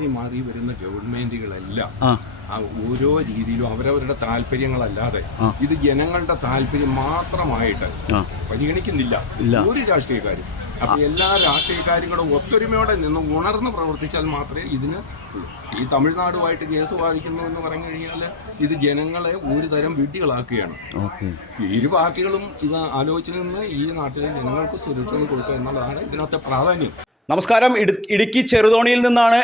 മാറി മാറി വരുന്ന ഗവൺമെന്റുകളെല്ലാം ഓരോ രീതിയിലും അവരവരുടെ താല്പര്യങ്ങളല്ലാതെ ഇത് ജനങ്ങളുടെ താല്പര്യം മാത്രമായിട്ട് പരിഗണിക്കുന്നില്ല ഒരു രാഷ്ട്രീയക്കാരും. അപ്പൊ എല്ലാ രാഷ്ട്രീയക്കാരും ഒത്തൊരുമയോടെ നിന്ന് ഉണർന്ന് പ്രവർത്തിച്ചാൽ മാത്രമേ ഇതിന് ഈ തമിഴ്നാടുമായിട്ട് കേസ് വാദിക്കുന്നു എന്ന് പറഞ്ഞു കഴിഞ്ഞാൽ ഇത് ജനങ്ങളെ ഒരു തരം വിഡ്ഢികളാക്കുകയാണ്. ഇരു പാർട്ടികളും ഇത് ആലോചിച്ച് നിന്ന് ഈ നാട്ടിലെ ജനങ്ങൾക്ക് സുരക്ഷ കൊടുക്കുക എന്നുള്ളതാണ് ഇതിനകത്തെ പ്രാധാന്യം. നമസ്കാരം. ഇടുക്കി ചെറുതോണിയിൽ നിന്നാണ്.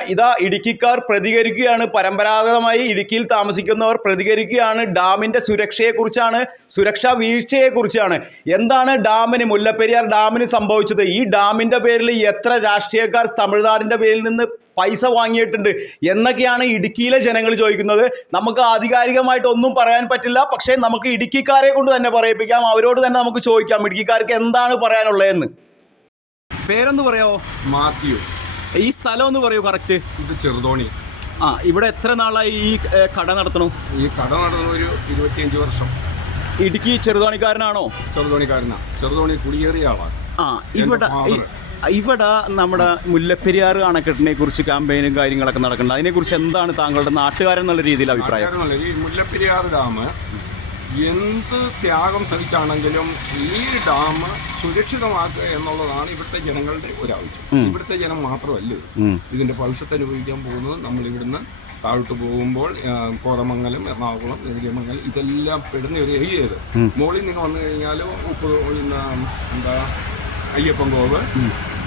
ഇടുക്കിക്കാർ പ്രതികരിക്കുകയാണ്. പരമ്പരാഗതമായി ഇടുക്കിയിൽ താമസിക്കുന്നവർ പ്രതികരിക്കുകയാണ്. ഡാമിൻ്റെ സുരക്ഷയെക്കുറിച്ചാണ്, സുരക്ഷാ വീഴ്ചയെക്കുറിച്ചാണ്. എന്താണ് ഡാമിന്, മുല്ലപ്പെരിയാർ ഡാമിന് സംഭവിച്ചത്? ഈ ഡാമിൻ്റെ പേരിൽ എത്ര രാഷ്ട്രീയക്കാർ തമിഴ്നാടിൻ്റെ പേരിൽ നിന്ന് പൈസ വാങ്ങിയിട്ടുണ്ട് എന്നൊക്കെയാണ് ഇടുക്കിയിലെ ജനങ്ങൾ ചോദിക്കുന്നത്. നമുക്ക് ആധികാരികമായിട്ട് ഒന്നും പറയാൻ പറ്റില്ല. പക്ഷേ നമുക്ക് ഇടുക്കിക്കാരെ കൊണ്ട് തന്നെ പറയിപ്പിക്കാം. അവരോട് തന്നെ നമുക്ക് ചോദിക്കാം ഇടുക്കിക്കാർക്ക് എന്താണ് പറയാനുള്ളതെന്ന്. പേരൊന്ന് പറയാമോ? മാത്യു. ഈ സ്ഥലം ഒന്ന് പറയൂ കറക്റ്റ്. ഇത് ചെറുതോണി. ഇവിടെ എത്ര നാളായി ഈ കട നടത്തണു? ഈ കട നടത്തുന്ന ഒരു 25 വർഷം. ഇടുക്കി ചെറുതോണിക്കാരനാണോ? ചെറുതോണിക്കാരനാ. ചെറുതോണി കുടിയേറിയ ആളാണ്. ഇവിടെ നമ്മുടെ മുല്ലപ്പെരിയാർ അണക്കെട്ടിനെ കുറിച്ച് ക്യാമ്പയിനും കാര്യങ്ങളൊക്കെ നടക്കുന്നുണ്ട്. അതിനെക്കുറിച്ച് എന്താണ് താങ്കളുടെ നാട്ടുകാരെന്നുള്ള രീതിയിൽ അഭിപ്രായം? ഈ മുല്ലപ്പെരിയാർ ഡാം എന്ത് ത്യാഗം സഹിച്ചാണെങ്കിലും ഈ ഡാം സുരക്ഷിതമാക്കുക എന്നുള്ളതാണ് ഇവിടുത്തെ ജനങ്ങളുടെ ഒരാവശ്യം. ഇവിടുത്തെ ജനം മാത്രമല്ല ഇതിന്റെ ഭവിഷ്യത്ത് അനുഭവിക്കാൻ പോകുന്നത്. നമ്മൾ ഇവിടുന്ന് താഴോട്ട് പോകുമ്പോൾ കോതമംഗലം, എറണാകുളം, നെടുമംഗലം ഇതെല്ലാം പെടുന്ന ഒരു ഏരിയ ഇത്. മുകളിൽ നിന്ന് വന്നു കഴിഞ്ഞാൽ അയ്യപ്പൻകോവ്,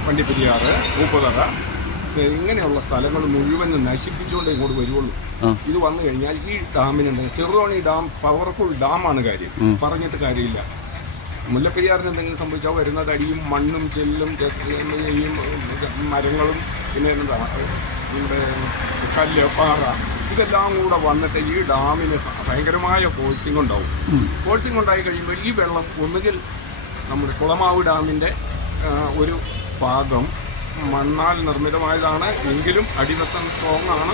വണ്ടിപ്പെരിയാറ്, ഉപ്പുതറ ഇങ്ങനെയുള്ള സ്ഥലങ്ങൾ മുഴുവൻ നശിപ്പിച്ചുകൊണ്ട് ഇങ്ങോട്ട് വരുള്ളൂ. ഇത് വന്നു കഴിഞ്ഞാൽ ഈ ഡാമിനുണ്ട്. ചെറുതോണി ഡാം പവർഫുൾ ഡാമാണ്. കാര്യം പറഞ്ഞിട്ട് കാര്യമില്ല. മുല്ലപ്പെരിയാറിന് എന്തെങ്കിലും സംഭവിച്ചാൽ വരുന്നത് അടിയും മണ്ണും ചെല്ലും ഈ മരങ്ങളും പിന്നെ നമ്മുടെ കല്ല്, പാറ ഇതെല്ലാം കൂടെ വന്നിട്ട് ഈ ഡാമിന് ഭയങ്കരമായ ഫോഴ്സിംഗ് ഉണ്ടാവും. ഫോഴ്സിംഗ് ഉണ്ടായി കഴിയുമ്പോൾ ഈ വെള്ളം ഒന്നുകിൽ നമ്മുടെ കുളമാവ് ഡാമിൻ്റെ ഒരു ഭാഗം മണ്ണാൽ നിർമ്മിതമായതാണ് എങ്കിലും അടിവശം സ്ട്രോങ് ആണ്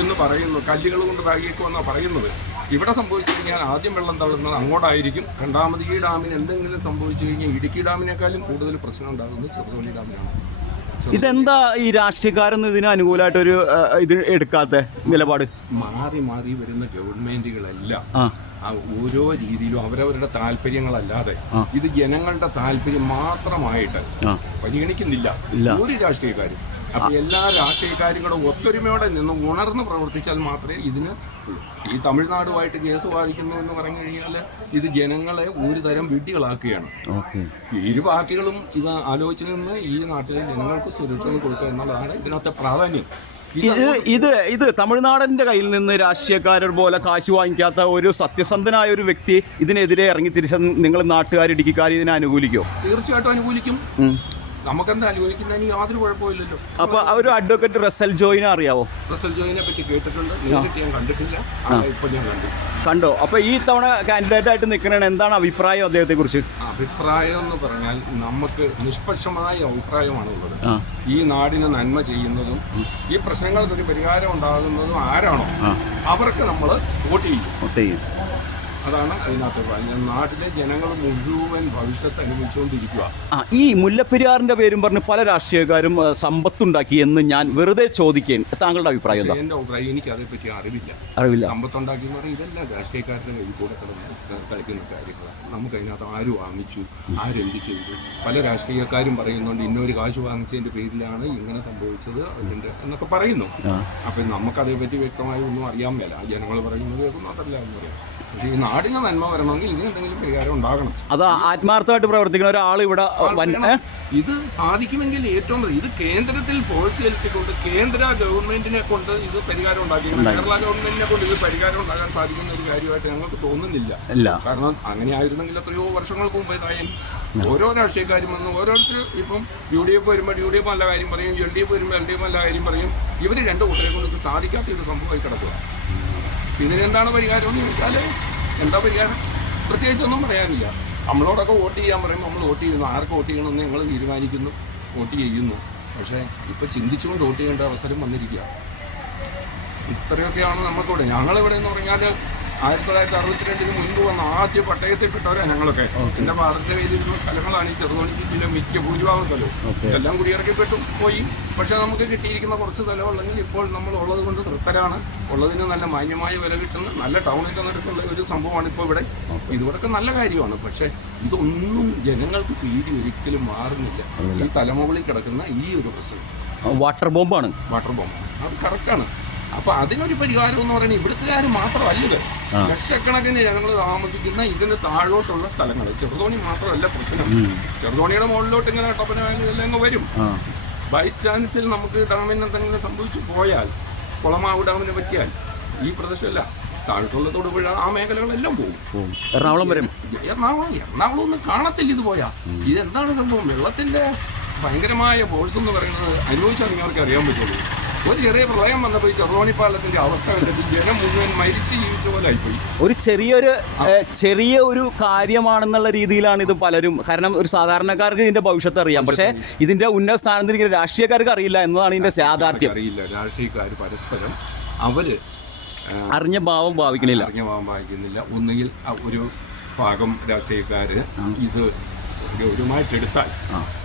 എന്ന് പറയുന്നു. കല്ലുകൾ കൊണ്ട് ഭാഗിക്കുമെന്നാണ് പറയുന്നത്. ഇവിടെ സംഭവിച്ചു കഴിഞ്ഞാൽ ആദ്യം വെള്ളം തള്ളുന്നത് അങ്ങോട്ടായിരിക്കും. രണ്ടാമത് ഈ ഡാമിന് എന്തെങ്കിലും സംഭവിച്ചു കഴിഞ്ഞാൽ ഇടുക്കി ഡാമിനേക്കാളും കൂടുതൽ പ്രശ്നം ഉണ്ടാകുന്നത് ചെറുതോണി ഡാമിനാണ്. ഇതെന്താ ഈ രാഷ്ട്രീയക്കാരൊന്നും ഇതിന് അനുകൂലമായിട്ടൊരു ഇത് എടുക്കാത്ത നിലപാട്? മാറി മാറി വരുന്ന ഗവൺമെന്റുകളെല്ലാം ഓരോ രീതിയിലും അവരവരുടെ താല്പര്യങ്ങളല്ലാതെ ഇത് ജനങ്ങളുടെ താല്പര്യം മാത്രമായിട്ട് പരിഗണിക്കുന്നില്ല ഒരു രാഷ്ട്രീയക്കാരും. അപ്പൊ എല്ലാ രാഷ്ട്രീയക്കാരും ഒത്തൊരുമയോടെ നിന്ന് ഉണർന്ന് പ്രവർത്തിച്ചാൽ മാത്രമേ ഇതിന് ഈ തമിഴ്നാടുമായിട്ട് കേസ് വാദിക്കുന്നു എന്ന് പറഞ്ഞു കഴിഞ്ഞാൽ ഇത് ജനങ്ങളെ ഒരു തരം വിഡ്ഢികളാക്കുകയാണ്. ഇരു പാർട്ടികളും ഇത് ആലോചിച്ച് നിന്ന് ഈ നാട്ടിലെ ജനങ്ങൾക്ക് സുരക്ഷ കൊടുക്കുക എന്നുള്ളതാണ് ഇതിനകത്തെ പ്രാധാന്യം. ഇത് തമിഴ്നാടിൻ്റെ കയ്യിൽ നിന്ന് രാഷ്ട്രീയക്കാർ പോലെ കാശ് വാങ്ങിക്കാത്ത ഒരു സത്യസന്ധനായ ഒരു വ്യക്തി ഇതിനെതിരെ ഇറങ്ങി തിരിച്ച നിങ്ങൾ നാട്ടുകാർ, ഇടുക്കിക്കാർ ഇതിനെ അനുകൂലിക്കുമോ? തീർച്ചയായിട്ടും അനുകൂലിക്കും. നമുക്കെന്താ അനുകൂലിക്കുന്നതിന് യാതൊരു കുഴപ്പമില്ലല്ലോ. അപ്പൊ ഒരു അഡ്വക്കേറ്റ് റസൽ ജോയിനെ അറിയാവോ? റസൽ ജോയിനെ പറ്റി കേട്ടിട്ടുണ്ട്, നേരിട്ട് ഞാൻ കണ്ടിട്ടില്ല. ഇപ്പൊ ഞാൻ കണ്ടോ? അപ്പൊ ഈ തവണ കാൻഡിഡേറ്റ് ആയിട്ട് നിൽക്കണ എന്താണ് അഭിപ്രായം അദ്ദേഹത്തെ കുറിച്ച്? അഭിപ്രായം എന്ന് പറഞ്ഞാൽ നമുക്ക് നിഷ്പക്ഷമായ അഭിപ്രായമാണ് ഉള്ളത്. ഈ നാടിന് നന്മ ചെയ്യുന്നതും ഈ പ്രശ്നങ്ങൾക്കൊരു പരിഹാരം ഉണ്ടാകുന്നതും ആരാണോ അവർക്ക് നമ്മൾ വോട്ട് ചെയ്യും. അതാണ് അതിനകത്ത് പറഞ്ഞത്. നാട്ടിലെ ജനങ്ങൾ മുഴുവൻ ഭവിഷ്യത്ത് അനുഭവിച്ചുകൊണ്ടിരിക്കുക. ഈ മുല്ലപ്പെരിയാറിന്റെ പേരും പറഞ്ഞ് പല രാഷ്ട്രീയക്കാരും സമ്പത്തുണ്ടാക്കി എന്ന് ഞാൻ വെറുതെ ചോദിക്കാൻ താങ്കളുടെ അഭിപ്രായം? എൻ്റെ അഭിപ്രായം എനിക്ക് അതേപ്പറ്റി അറിവില്ല. സമ്പത്തുണ്ടാക്കി എന്ന് പറഞ്ഞാൽ ഇതെല്ലാം രാഷ്ട്രീയക്കാരുടെ കയ്യിൽ കൂടെ കളിക്കുന്ന കാര്യങ്ങളാണ്. നമുക്ക് അതിനകത്ത് ആര് വാങ്ങിച്ചു, ആരെന്ത് ചെയ്തു, പല രാഷ്ട്രീയക്കാരും പറയുന്നുണ്ട് ഇന്നൊരു കാശ് വാങ്ങിച്ചതിൻ്റെ പേരിലാണ് ഇങ്ങനെ സംഭവിച്ചത് അതിൻ്റെ എന്നൊക്കെ പറയുന്നു. അപ്പം നമുക്കതേപ്പറ്റി വ്യക്തമായി ഒന്നും അറിയാൻ മേല. ജനങ്ങൾ പറയുന്നത് കേൾക്കുന്നു, അതല്ല എന്ന് പറയാം. പക്ഷേ ഈ നാടിന് നന്മ വരണമെങ്കിൽ ഇതിനെന്തെങ്കിലും പരിഹാരം ഉണ്ടാകണം. അത് ആത്മാർത്ഥമായിട്ട് പ്രവർത്തിക്കുന്ന ഒരാൾ ഇവിടെ ഇത് സാധിക്കുമെങ്കിൽ ഏറ്റവും ഇത് കേന്ദ്രത്തിൽ ഫോഴ്സ് ചെലുത്തിക്കൊണ്ട് കേന്ദ്ര ഗവൺമെന്റിനെ കൊണ്ട് ഇത് പരിഹാരം ഉണ്ടാക്കിയാണ്. കേരള ഗവൺമെന്റിനെ കൊണ്ട് ഇത് പരിഹാരം ഉണ്ടാക്കാൻ സാധിക്കുന്ന ഒരു കാര്യമായിട്ട് ഞങ്ങൾക്ക് തോന്നുന്നില്ല. കാരണം അങ്ങനെ ആയിരുന്നെങ്കിൽ എത്രയോ വർഷങ്ങൾക്ക് മുമ്പേ തായാലും ഓരോ രാഷ്ട്രീയക്കാരും വന്ന് ഓരോരുത്തർ ഇപ്പം UDF വരുമ്പോൾ UDF നല്ല കാര്യം പറയും, LDF വരുമ്പോൾ LDF നല്ല കാര്യം പറയും. ഇവർ രണ്ട് കൂട്ടരെ കൊണ്ട് ഇത് സാധിക്കാത്ത ഇത് സംഭവമായി കിടക്കുക. ഇതിനെന്താണ് പരിഹാരം എന്ന് ചോദിച്ചാൽ എന്താ പരിഹാരം? പ്രത്യേകിച്ചൊന്നും പറയാനില്ല. നമ്മളോടൊക്കെ വോട്ട് ചെയ്യാൻ പറയുമ്പോൾ നമ്മൾ വോട്ട് ചെയ്യുന്നു. ആർക്ക് വോട്ട് ചെയ്യണമെന്ന് ഞങ്ങൾ തീരുമാനിക്കുന്നു, വോട്ട് ചെയ്യുന്നു. പക്ഷേ ഇപ്പോൾ ചിന്തിച്ചുകൊണ്ട് വോട്ട് ചെയ്യേണ്ട അവസരം വന്നിരിക്കുക. ഇത്രയൊക്കെയാണ് നമുക്കിവിടെ. ഞങ്ങളിവിടെ എന്ന് പറഞ്ഞാൽ 1962 മുൻപ് വന്ന ആദ്യ പട്ടയത്തിൽപ്പെട്ടവരാണ് ഞങ്ങളൊക്കെ. എന്റെ പാടത്തിന്റെ കയ്യിലിരുന്ന സ്ഥലങ്ങളാണ് ഈ ചെറുതോണി സിറ്റിയിലെ മിക്ക ഭൂരിഭാഗം സ്ഥലവും. എല്ലാം കുടിയിറക്കപ്പെട്ടു പോയി. പക്ഷെ നമുക്ക് കിട്ടിയിരിക്കുന്ന കുറച്ച് സ്ഥലമുണ്ടെങ്കിൽ ഇപ്പോൾ നമ്മൾ ഉള്ളത് കൊണ്ട് തൃപ്തരാണ്. ഉള്ളതിന് നല്ല മാന്യമായ വില കിട്ടുന്ന നല്ല ടൗണിന്റെ നടുക്കുള്ള ഒരു സംഭവമാണ് ഇപ്പോൾ ഇവിടെ. ഇതുവരൊക്കെ നല്ല കാര്യമാണ്. പക്ഷെ ഇതൊന്നും ജനങ്ങൾക്ക് പേടി ഒരിക്കലും മാറുന്നില്ല. ഈ തലമുകളിൽ കിടക്കുന്ന ഈ ഒരു പ്രശ്നം വാട്ടർ ബോംബാണ്. അത് കറക്റ്റാണ്. അപ്പൊ അതിനൊരു പരിഹാരം എന്ന് പറയുന്നത് ഇവിടുത്തുകാർ മാത്രമല്ല, ലക്ഷക്കണക്കിന് ജനങ്ങൾ താമസിക്കുന്ന ഇതിന് താഴോട്ടുള്ള സ്ഥലങ്ങൾ. ചെറുതോണി മാത്രമല്ല പ്രശ്നം. ചെറുതോണിയുടെ മുകളിലോട്ട് ഇങ്ങനെ ടപ്പനവാങ്ങി ഇതെല്ലാം അങ്ങ് വരും. ബൈ ചാൻസിൽ നമുക്ക് ഡാമിന് എന്തെങ്കിലും സംഭവിച്ചു പോയാൽ, കുളമാവ് ഡാമിന് പറ്റിയാൽ ഈ പ്രദേശമല്ല, താഴോട്ടുള്ള തൊടുപുഴ ആ മേഖലകളെല്ലാം പോകും. എറണാകുളം വരും. എറണാകുളം ഒന്നും കാണത്തില്ല ഇത് പോയാ. ഇതെന്താണ് സംഭവം? വെള്ളത്തിന്റെ ഭയങ്കരമായ ഫോഴ്സ് എന്ന് പറയുന്നത് അനുഭവിച്ചറിഞ്ഞവർക്ക് അറിയാൻ പറ്റുള്ളൂ. ഒരു ചെറിയ പ്രളയം വന്നപ്പോൾ ഈ ചെറുതോണി പാലത്തിന്റെ അവസ്ഥ കണ്ടിട്ട് ജനം മുഴുവൻ മരിച്ച് ജീവിച്ച പോലെ ആയിപ്പോയി. ഒരു ചെറിയ ഒരു കാര്യമാണെന്നുള്ള രീതിയിലാണ് ഇത് പലരും. കാരണം ഒരു സാധാരണക്കാർക്ക് ഇതിന്റെ ഭവിഷ്യത്ത് അറിയാം, പക്ഷേ ഇതിന്റെ ഉന്നത സ്ഥാനത്തിരിക്കുന്ന രാഷ്ട്രീയക്കാർക്ക് അറിയില്ല എന്നതാണ് ഇതിന്റെ യാഥാർത്ഥ്യം. അറിയില്ല. രാഷ്ട്രീയക്കാർ പരസ്പരം അവര് അറിഞ്ഞ ഭാവം ഭാവിക്കുന്നില്ല. ഒന്നുകിൽ ഒരു ഭാഗം രാഷ്ട്രീയക്കാര് ഇത് ഗൗരവമായിട്ടെടുത്താൽ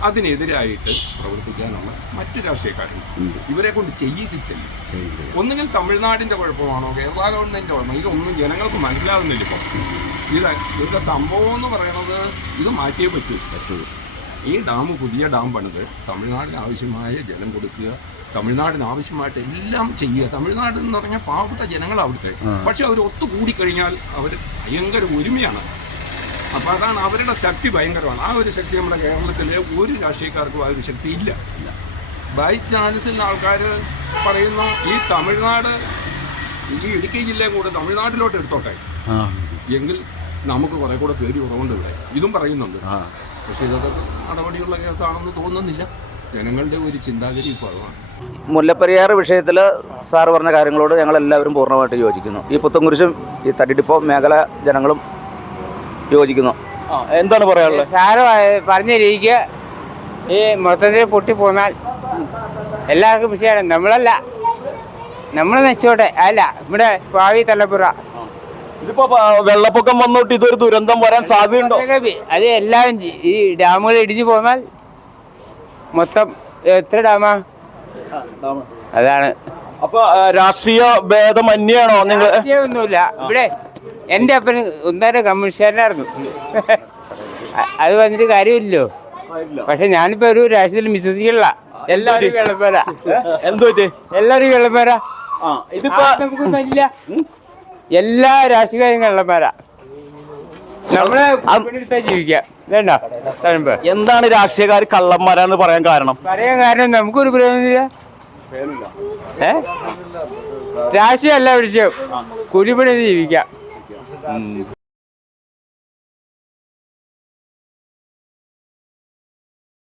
അതിനെതിരായിട്ട് പ്രവർത്തിക്കാനുള്ള മറ്റു രാഷ്ട്രീയക്കാരുണ്ട്. ഇവരെ കൊണ്ട് ചെയ്യിപ്പിക്കില്ല. ഒന്നുകിൽ തമിഴ്നാടിന്റെ കുഴപ്പമാണോ കേരള ഗവൺമെന്റിന്റെ കുഴപ്പം, ഇതൊന്നും ജനങ്ങൾക്ക് മനസ്സിലാവുന്നില്ല. ഇപ്പോൾ ഇതിന്റെ സംഭവം എന്ന് പറയുന്നത് ഇത് മാറ്റിയേ പറ്റൂ. ഈ പുതിയ ഡാം പണിത് തമിഴ്നാടിന് ആവശ്യമായ ജലം കൊടുക്കുക, തമിഴ്നാടിന് ആവശ്യമായിട്ട് എല്ലാം ചെയ്യുക. തമിഴ്നാട് എന്ന് പറഞ്ഞാൽ പാവപ്പെട്ട ജനങ്ങൾ അവിടുത്തെ, പക്ഷെ അവർ ഒത്തുകൂടിക്കഴിഞ്ഞാൽ അവർ ഭയങ്കര ഒരുമയാണ്. അപ്പോൾ അതാണ് അവരുടെ ശക്തി ഭയങ്കരമാണ്. ആ ഒരു ശക്തി നമ്മുടെ കേരളത്തിലെ ഒരു രാഷ്ട്രീയക്കാർക്കും ആ ഒരു ശക്തി ഇല്ല. ബൈ ചാൻസിൽ ആൾക്കാർ പറയുന്നു ഈ തമിഴ്നാട്, ഈ ഇടുക്കി ജില്ലയും കൂടെ തമിഴ്നാട്ടിലോട്ട് എടുത്തോട്ടെ എങ്കിൽ നമുക്ക് കുറെ കൂടെ പേര് കുറവുണ്ട് ഇവിടെ. ഇതും പറയുന്നുണ്ട്. പക്ഷെ ഇതൊക്കെ നടപടിയുള്ള കേസാണെന്ന് തോന്നുന്നില്ല. ജനങ്ങളുടെ ഒരു ചിന്താഗതി ഇപ്പോൾ അതാണ്. മുല്ലപ്പെരിയാർ വിഷയത്തിൽ സാർ പറഞ്ഞ കാര്യങ്ങളോട് ഞങ്ങളെല്ലാവരും പൂർണ്ണമായിട്ട് യോജിക്കുന്നു. ഈ പുത്തൻകുരിശും ഈ തടിഡിപ്പോ മേഖല ജനങ്ങളും യോജിക്കുന്നു. എന്താണ് പറയാനുള്ളത്? സാറ് പറഞ്ഞ രീതിക്ക് ഈ മൊത്തത്തിൽ പൊട്ടിപ്പോന്നാൽ എല്ലാവർക്കും വിഷയമാണ്. നമ്മൾ നശിച്ചോട്ടെ, അല്ല ഇവിടെ ഭാവി തലമുറ. ഇതിപ്പോ വെള്ളപ്പൊക്കം വന്നോട്ട് ഇതൊരു ദുരന്തം വരാൻ സാധ്യതയുണ്ടോ? അത് എല്ലാവരും ഈ ഡാമുകൾ ഇടിഞ്ഞു പോന്നാൽ മൊത്തം എത്ര ഡാമാ? അതാണ്. അപ്പൊ രാഷ്ട്രീയ ഭേദമന്യാണോ നിങ്ങൾ? ഒന്നുമില്ല. ഇവിടെ എൻ്റെ അപ്പന് ഒന്നര കമ്മീഷനായിരുന്നു. അത് വന്നിട്ട് കാര്യമില്ലല്ലോ. പക്ഷെ ഞാനിപ്പോ ഒരു രാഷ്ട്രീയത്തിൽ വിശ്വസിക്കില്ല. എല്ലാവരും വെള്ളപ്പേരാ. എല്ലാവരും വെള്ളപ്പേരാ. ഇതിപ്പോ നമുക്കൊന്നുമില്ല. എല്ലാ രാഷ്ട്രീയക്കാരും കള്ളന്മാരാ. നമ്മളെ ജീവിക്കാം. വേണ്ട. എന്താണ് രാഷ്ട്രീയക്കാർ കള്ളന്മാരാന്ന് പറയാൻ കാരണം? നമുക്കൊരു പ്രയോജനമില്ല. രാഷ്ട്രീയം അല്ല വിഷയം. കുരുപണി ജീവിക്കാം.